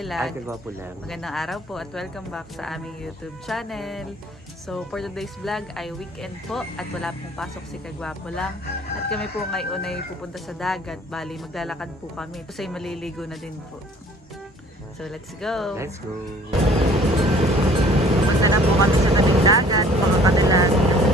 po mga Ay, kadilag. kagwapo lang. Magandang araw po at welcome back sa aming YouTube channel. So for today's vlog ay weekend po at wala pong pasok si Kagwapo lang. At kami po ngayon ay pupunta sa dagat. Bali, maglalakad po kami. Kasi maliligo na din po. So let's go! Let's go. Pupunta na po kami sa tabing dagat, mga kadilag.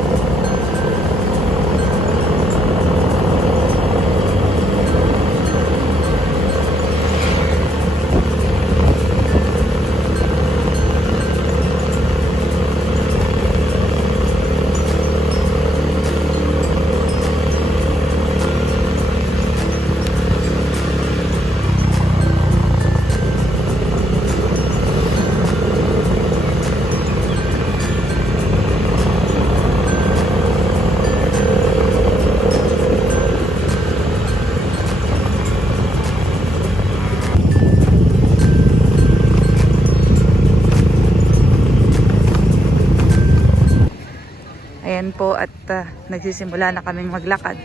Ayan po at ah, nagsisimula na kaming maglakad.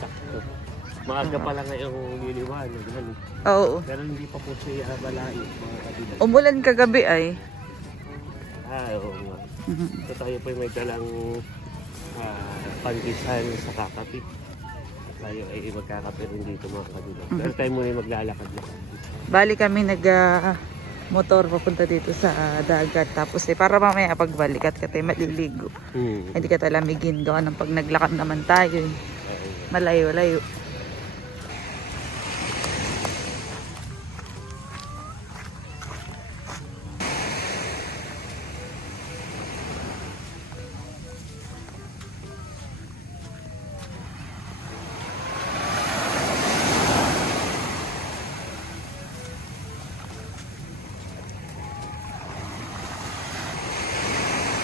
Sakto. Maaga pa lang ngayong liliwanag. Oo. Pero hindi pa po siya balai, mga kabilang. Umulan kagabi ay. Ah, oo nga. Mhm. So tayo po may dalang ah, pantisan sa kakapit. Tayo ay magkakape rin dito mga kabilang. Pero tayo muna yung maglalakad lang. Bali kami nag ah, motor papunta dito sa dagat. Tapos eh, para mamaya pagbalik at katay maliligo. Hmm. Hindi ka talamigin gawa ng pag naglakad naman tayo. eh. Ay, Malayo-layo.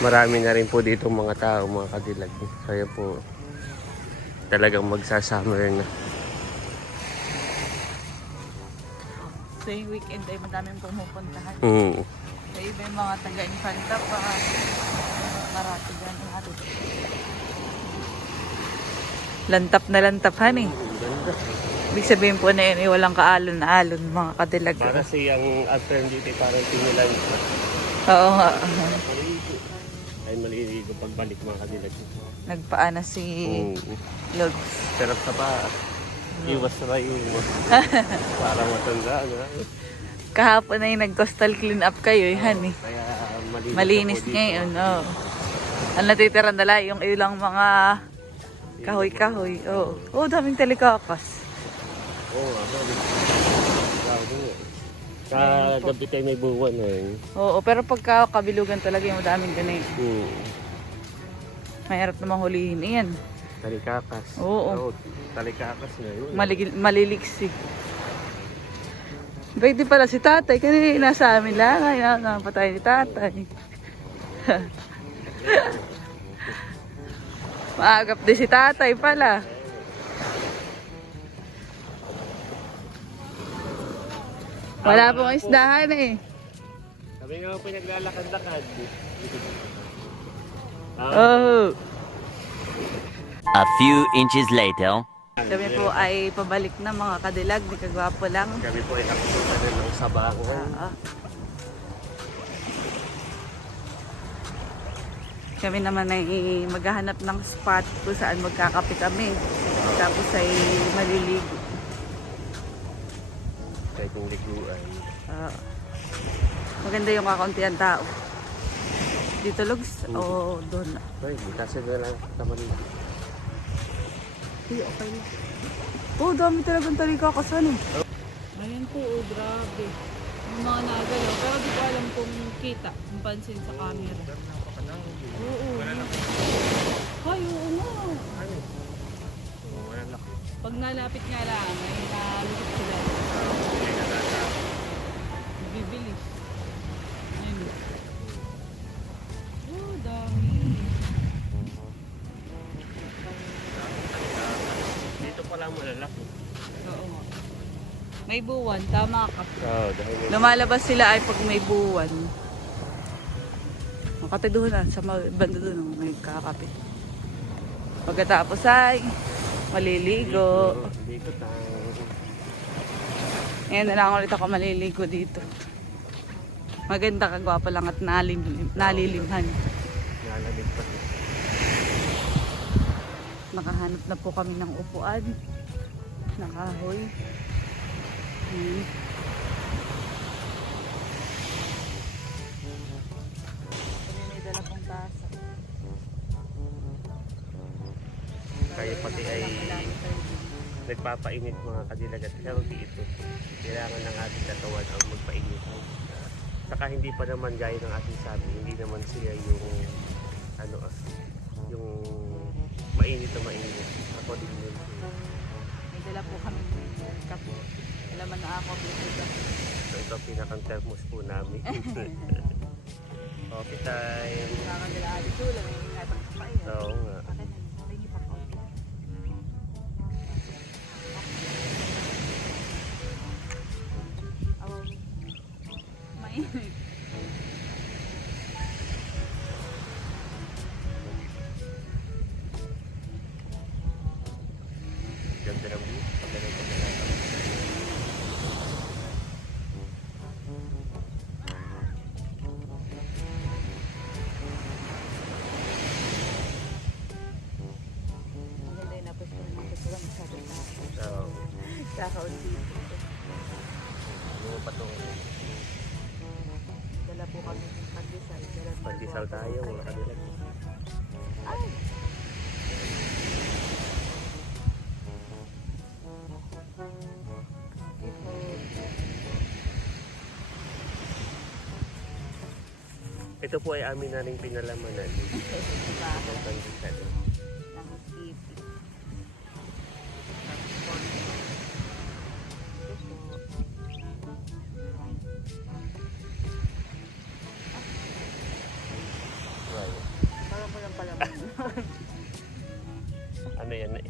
Marami na rin po dito mga tao, mga kadilag. Kaya po talagang magsasummer na. So yung weekend ay madaming pumupuntahan. Hmm. Sa iba yung mga taga-infanta pa. Marati dyan ang ato. Lantap na lantap, honey. Ang ganda. Ibig sabihin po na yun, eh, walang kaalon na alon, mga kadilag. Para siyang after dito parang tinilan. Oo nga. Ay maliligo pagbalik mga kadilag. Nagpaana si Hmm. Logs. Sarap sa pa. Iwas sa kayo. Para matanda na. Kahapon ay nag-coastal clean up kayo, eh, honey. Kaya malinis, Malinis na ngayon, oh. Ang natitira nila, yung ilang mga kahoy-kahoy. Oo, oh. oh, daming talikakas. Oo nga. sabi ko. Grabe nga. Kagabi tayo may buwan eh. Oo, pero pagka kabilugan talaga yung daming ganun. Hmm. Mahirap na mahulihin. Iyan, Talikakas. Oo. talikakas na yun. maligil, maliliksi. Pwede pala si tatay. Kanina nasa amin lang. Ay, nakapatay ni tatay. Maagap din si tatay pala. Wala pong isdahan eh. Sabi nga po naglalakad-lakad. Ah, Oh. A few inches later. Kami po ay pabalik na mga kadilag. Di kagwapo lang. Kami po ay nakapunta na ng sabangan. Ah. Kami naman ay maghahanap ng spot kung saan magkakape kami. Tapos ay maliligo. Yung liguan. Ah. maganda yung kakauntihan tao. Dito lugs? Oo, doon. Ay, kasi na lang tamaligo. Hindi, okay lang. Oo, dami talagang talikakas ano. Ayun po, oh, grabe. Yung mga nagalaw. Pero di ko alam kung kita, kung pansin sa camera. Oo. Ay, oo nga. Oh, wala laki. Pag nalapit nga lang, ay nalapit sila. May buwan, tama ka. Dahil Lumalabas sila ay pag may buwan. Makati doon na, sa ma- banda doon, may kakape. Pagkatapos ay maliligo. Dito tayo. Ngayon na lang ulit ako maliligo dito. Maganda kagwapo lang at nalim, nalilimhan. Nalamig pa. Nakahanap na po kami ng upuan. Nakahoy. Hmm. Kayo pati ay nagpapainit mga kadilag at healthy ito. Kailangan ng ating katawan ang magpainit. Saka hindi pa naman gaya ng ating sabi, hindi naman siya yung ano ah, yung mainit na mainit. Ako din yun. May dala po kami kapo. Alaman na ako dito. So ito ang pinakang thermos po namin. Coffee time. Kailangan nila adi tula. May ingatan sa kayo. Oo nga. Mainit. Po kami pandesal ako. tayo mga kadilag. Ay! Ito po ay amin na rin pinalamanan. Diba? Ang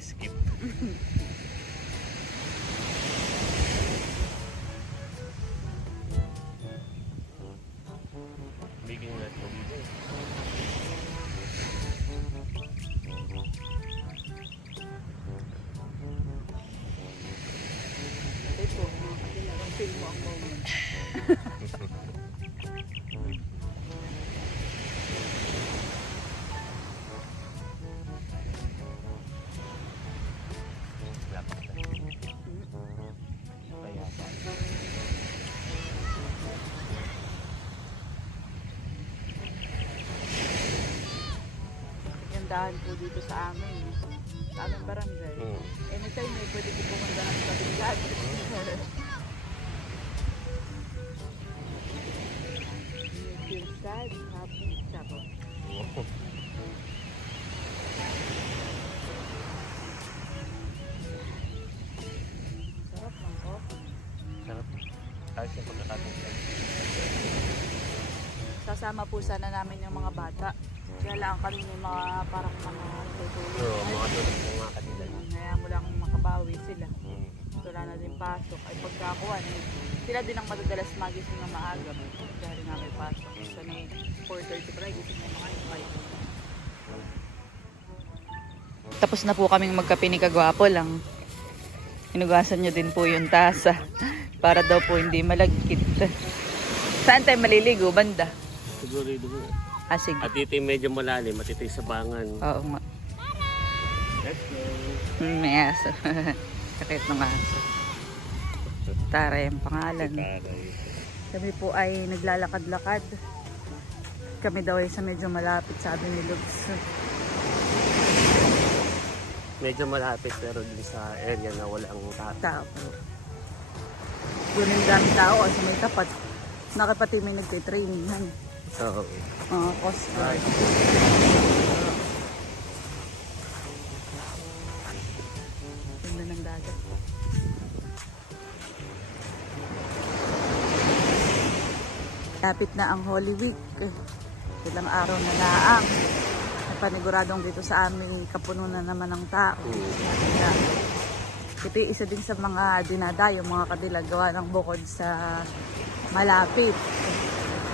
Ano dito sa amin. eh. Sa aming barangay. Hmm. Anytime may pwede ko pumunta ng kabigat. You feel sad, happy, tsaka. Sarap ng coffee. Sarap. Ayos yung pagkakataon. Sasama po sana namin yung mga bata. Kaya lang kami may mga parang mga tutulong. So, mga tulad ng mga kadilag. Kaya mo lang makabawi sila. Hmm. Wala na din pasok. Ay pagkakuha, eh, sila din ang madadalas magising na maaga. Dahil nga may pasok. So, na 4.30 pa rin, gising na mga 5. Tapos na po kaming magkape ni Kagwapo lang. Inugasan niyo din po yung tasa. Para daw po hindi malagkit. Saan tayo maliligo? Banda. Siguro ito mo. Ah, sige. At dito yung medyo malalim at ito yung sabangan. Oo nga. Let's go. Hmm, May aso. Sakit ng aso. Tara yung pangalan. Taray. Kami po ay naglalakad-lakad. Kami daw ay sa medyo malapit sabi ni Lugs. Medyo malapit pero din sa area na walang tao. Tao. Doon yung dami tao kasi may tapat. Nakapati may nagtitraining. So, Mga coast guard. Ganda ng dagat. Lapit na ang Holy Week. Ilang araw na laang. At paniguradong dito sa aming kapununan naman ng tao. Kaya, ito isa din sa mga dinadayo, mga kadilagawa ng bukod sa malapit.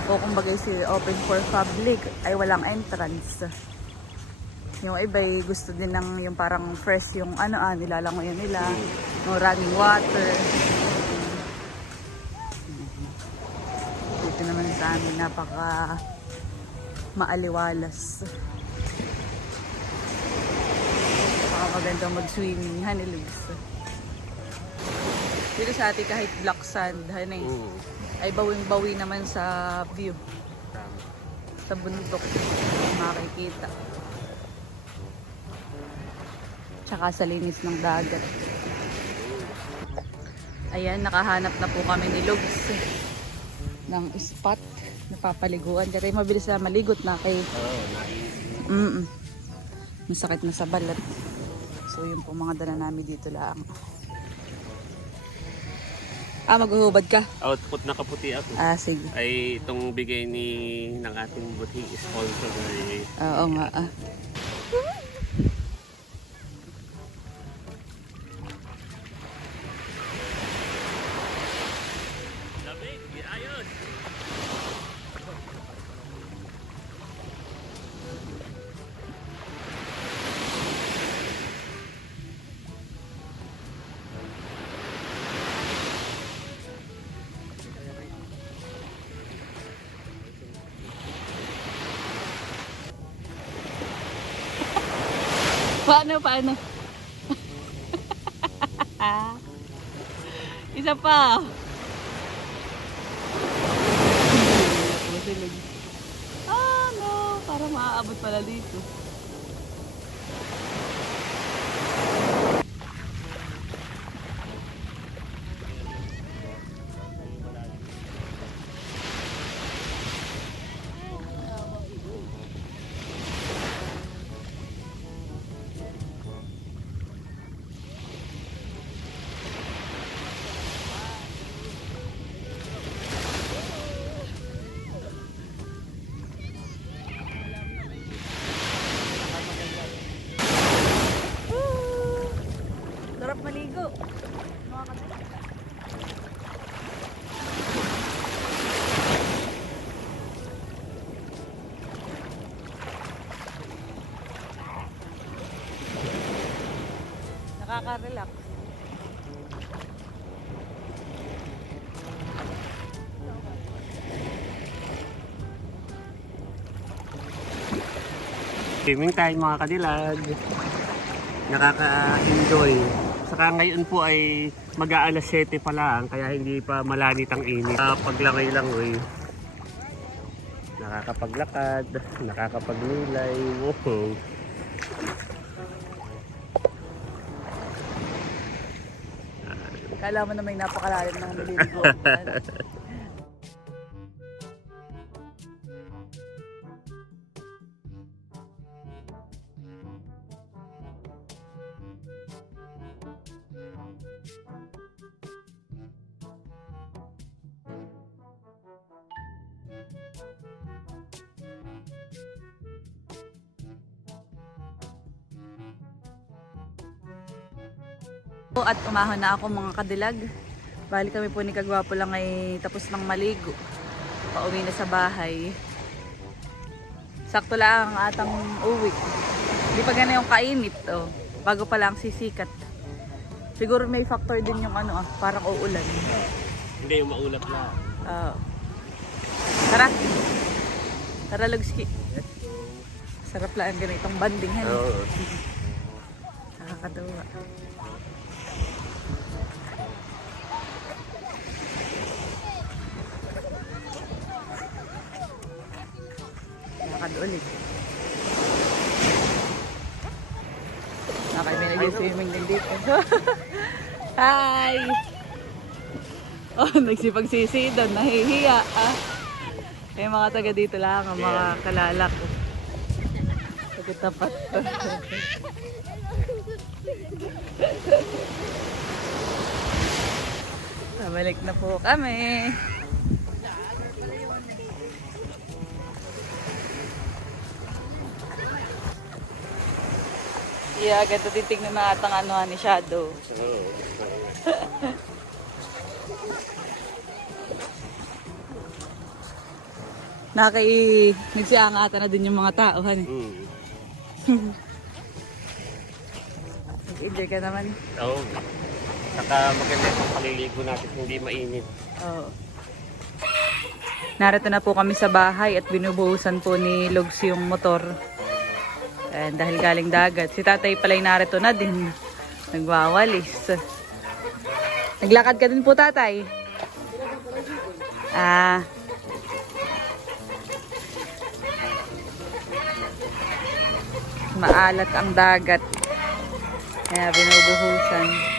O kung bagay si open for public, ay walang entrance. Yung iba ay gusto din ng yung parang fresh yung ano ah, nilalangoy nila, yung running water. naman sa amin. Napaka maaliwalas. Napaka maganda mag-swimming. Hanilugs. Dito sa atin kahit black sand, hanay, Mm. Ay bawing-bawi naman sa view. Sa bundok. Makikita. Tsaka sa linis ng dagat. Ayan, nakahanap na po kami ni Lugs ng spot na papaliguan. Kasi mabilis na maligot na kay Oo, nainis. Mm Masakit na sa balat. So yun po mga dala namin dito lang. Ah, maghuhubad ka? Output na kaputi ako. Ah, sige. Ay itong bigay ni ng ating buti sponsor ay Oo nga. Ah. Lamig, ayos. Paano, paano? Isa pa. Ah, no. Para maaabot pala dito. Nakaka-relax. Swimming time mga kadilag. Nakaka-enjoy. Saka ngayon po ay mag-aalas 7 pa lang kaya hindi pa malanit ang init. Uh, paglangay lang eh. Nakakapaglakad, nakakapagnilay. Wow. Kala mo na may napakalalim ng nililiguan. At umahon na ako mga kadilag. Bali kami po ni Kagwapo lang ay tapos ng maligo. Pauwi na sa bahay. Sakto lang ang atang uwi. Hindi pa ganun yung kainit. Oh. Bago pa lang sisikat. Siguro may factor din yung ano ah, parang uulan. Hindi yung maulap lang. Oo. tara. Tara Lugski. Sarap lang ang ganitong banding. Oo. Nakakatawa. Lakad ulit. Nakay may nag-swimming din dito. Hi! Oh, nagsipagsisi doon. Nahihiya. Ah. Yung mga taga dito lang, ang mga kalalak. Pagkatapat. Pabalik na po kami. Yeah, ganda din tingnan na atang ano ni Shadow. Nakai nagsiangata na din yung mga tao, han. Mm. Enjoy ka naman. Oo. Saka maganda itong paliligo natin hindi mainit. Oo. Narito na po kami sa bahay at binubuhusan po ni Lugs yung motor. And dahil galing dagat. Si tatay pala'y narito na din. Nagwawalis. Naglakad ka din po tatay? Ah. Maalat ang dagat. Kaya binubuhusan.